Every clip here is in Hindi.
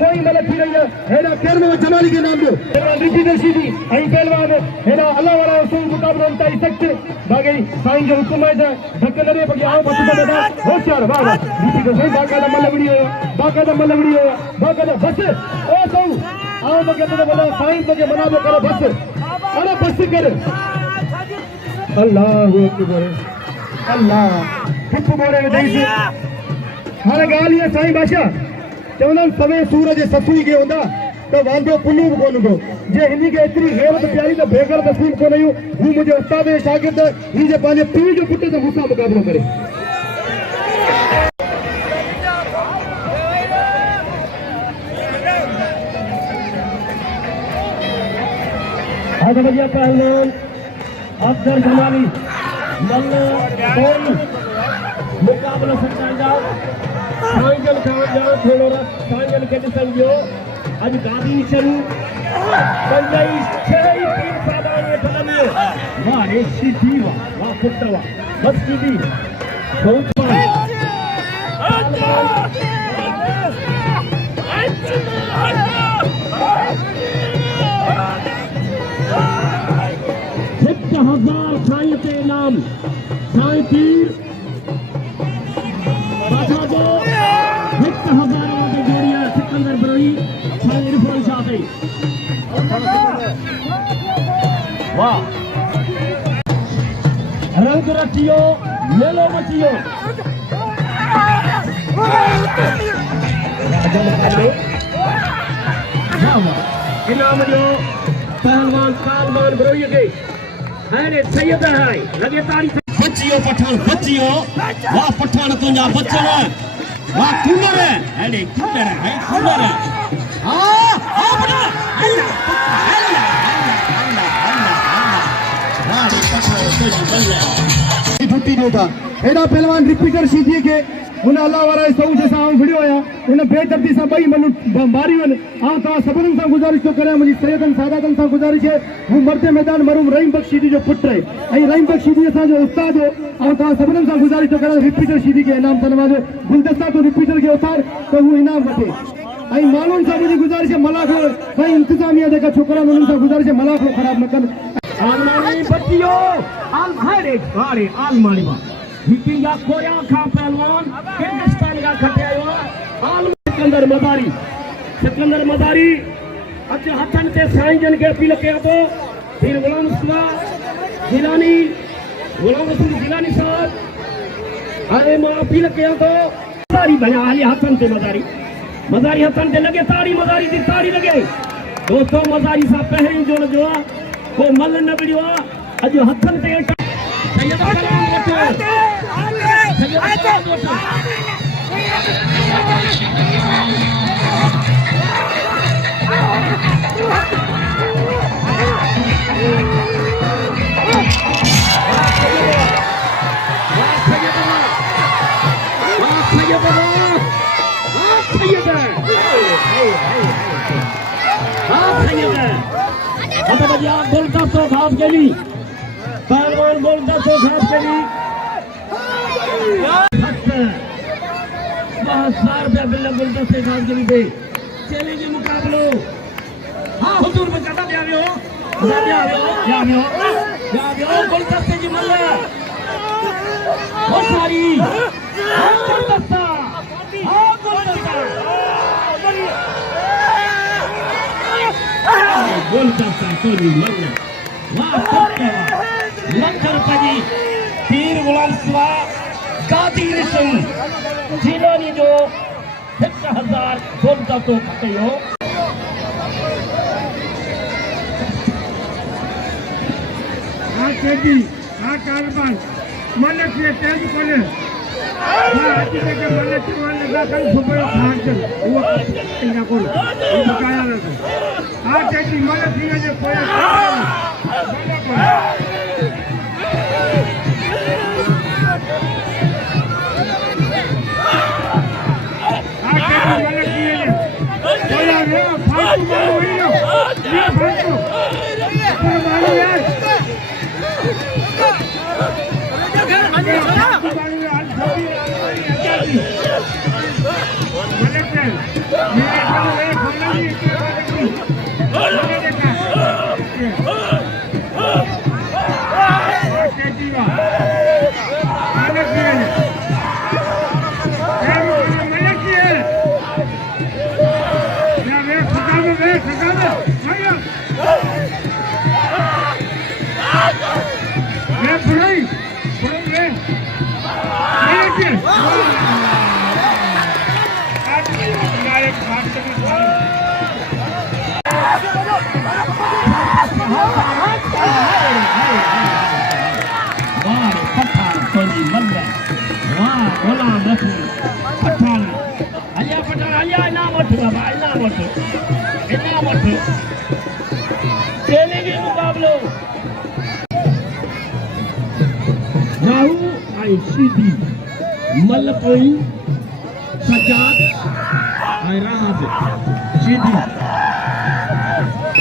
कोई मतलब थी रही है ना केरनो जमाली के नाम दो रिपीटर सीधी आई पहलवान है ना अल्लाह वाला सो मुकाबला होता है सकते बाकी साईं जो हुक्म है धक्के लगे बाकी आओ बस का मैदान होशियार वाह रिपीटर से बाकायदा मलबड़ी है बाकायदा बस ओ सो आओ बाकी तो बोलो साईं तो के मना दो करो बस अरे बस करे अल्लाह अकबर अल्लाह हिप बोले देई से हाणे ॻाल्हि इहा साईं बादशाह चवंदा आहिनि सवे सूरज ससुई खे हूंदा त वांदो पुलू बि कोन हूंदो जे हिन खे एतिरी गैरत प्यारी त बेगर तस्लीम कोन आहियूं हू मुंहिंजे उस्ताद जे शागिर्द हीउ जे पंहिंजे पीउ जो पुटु त मूंसां मुक़ाबिलो करे आदमजिया पहलवान अफजल जमाली मल्ल मुकाबला सचाईंदा साईंजल खां ॼाण थोरो साईंजल खे ॾिसणु अॼु गादी शुरू पंजई छही तीन सादानी ठहंदी वाह रे सीधी वाह पुट वाह बस सीधी बहुत हजार साईं के नाम साईं पीर बादशाह को 1000 के जोड़िया सिकंदर बरोई साईं इरफान शाह से वाह रंग रचियो मेलो मचियो इनाम जो पहलवान कालवान बरोई के अरे सैयद है लगे तारी बच्चियो पठान बच्चियो वाह पठान तुझा बच्चन वाह कुमर है अरे कुमर है कुमर हां बड़ा अल्लाह वाह पठान तुझी बल्ले छुट्टी देता एड़ा पहलवान रिपीटर सीधी के उन अल्लाह वारा सौ जैसा वीडियो आया उन बेदर्दी से बई मनु मारी वन आ ता सबन से गुजारिश तो करे मुझी सैयदन सादातन से गुजारिश है वो मरते मैदान मरूम रहीम बख्शीदी जो पुत्र है आई रहीम बख्शीदी सा जो उस्ताद हो आ ता सबन से गुजारिश तो करे रिपीटर सीधी के इनाम तनवाजो गुलदस्ता तो रिपीटर के उतार तो वो इनाम वठे आई मालूम सा मुझी गुजारिश है मलाखो भाई इंतजामिया देखा छोकरा उन से गुजारिश है मलाखो खराब न कर आलमानी बच्चियों आल भारे भारे आलमानी बा हिकिया कोया खा पहलवान हिंदुस्तान का खटियायो आल सिकंदर मदारी अज हथन से साईं जन के अपील किया तो फिर गुलाम रसूल जिलानी साहब अरे मां अपील किया तो तारी भया हाली हथन से मदारी हथन से लगे तारी मदारी दी तारी लगे दोस्तों मदारी सा पहरी जोड़ जो वो मल न बिड़ियो अज हथन से बोलता तो घास गली पहलवान बोलता तो घास गली 1000 रुपया बिल बोलता से घास गली पे चलेंगे मुकाबलो हाँ हुजूर में कटा जावियो बोलता से जी मल्ला बहुत सारी बोलता सोनी मल्ला वाह लखन पजी पीर गुलाम स्वा गादी रिसम जिलोनी जो 1000 बोलता तो खटियो आ केडी आ कारबान मने के तेज कोने आज के मने चवान लगा कर सुपर खान चल वो इना को बकाया रहा आ केडी मने फिर जे कोया मेरे बाबा इतना मत खेलेंगे मुकाबलो राहु आई सीधी मल पॉइंट सजाद आई राहत सीधी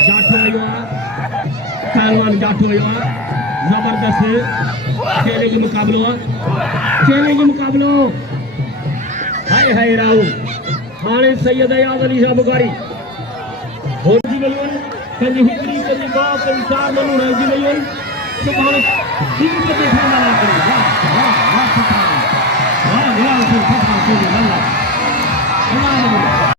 जाटो आयो पहलवान जाटो आयो जबरदस्त खेलेंगे मुकाबलो हाय हाय राहु हाणे सैयद अयाज अली शाह बुखारी होजी वयुन कंजी हिकड़ी कंजी बा कंजी चार मनु रहजी वयुन सुभाणे तीन बजे खाना ला करे वाह वाह वाह वाह वाह वाह वाह वाह वाह वाह